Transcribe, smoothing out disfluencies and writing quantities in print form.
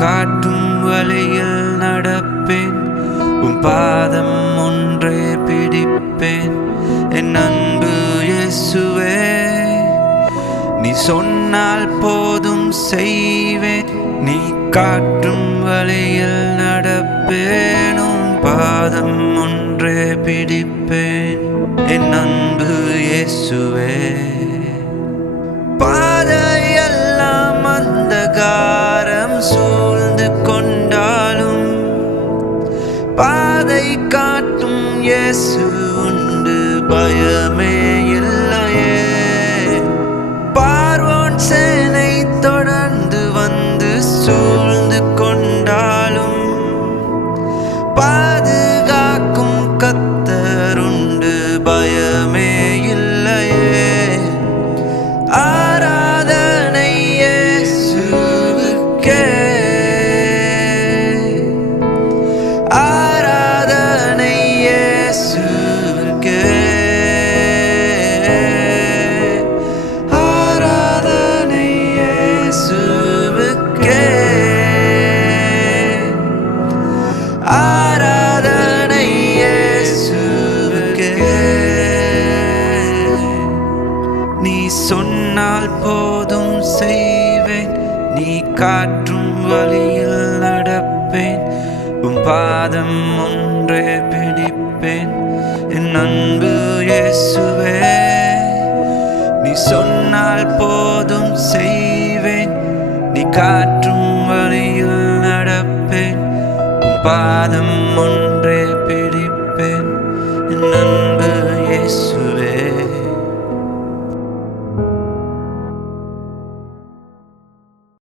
காட்டும் வழியில் நடப்பேன், உன் பாதம் ஒன்றே பிடிப்பேன். என் அன்பு இயேசுவே, நீ சொன்னால் போதும் செய்வேன். நீ காட்டும் வழியில் நடப்பேன், உன் பாதம் ஒன்றே பிடிப்பேன். என் அன்பு இயேசுவே, பாதையெல்லாம் அந்தகாரம் சூழ்ந்து கொண்டாலும் பாதை காட்டும் இயேசு உண்டு, பயமே இல்லையே. பார்வோன் சேனை தொடர்ந்து வந்து சூழ்ந்து கொண்டாலும் பாதுகாக்கும் கர்த்தருண்டு, பயமே இல்லையே. ஆராதனை இயேசுவுக்கே, ஆராதனை இயேசுவுக்கே, ஆராதனை இயேசுவுக்கே, ஆராதனை இயேசுவுக்கே. நீ சொன்னால் போதும் செய்வேன், நீ காட்டும் வழியில் நடப்பேன், உன் பாதம் ஒன்றே பிடிப்பேன். என் அன்பு இயேசுவே, நீ சொன்னால் போதும் செய்வேன், நீ காட்டும் வழியில் நடப்பேன், உன் பாதம் ஒன்றே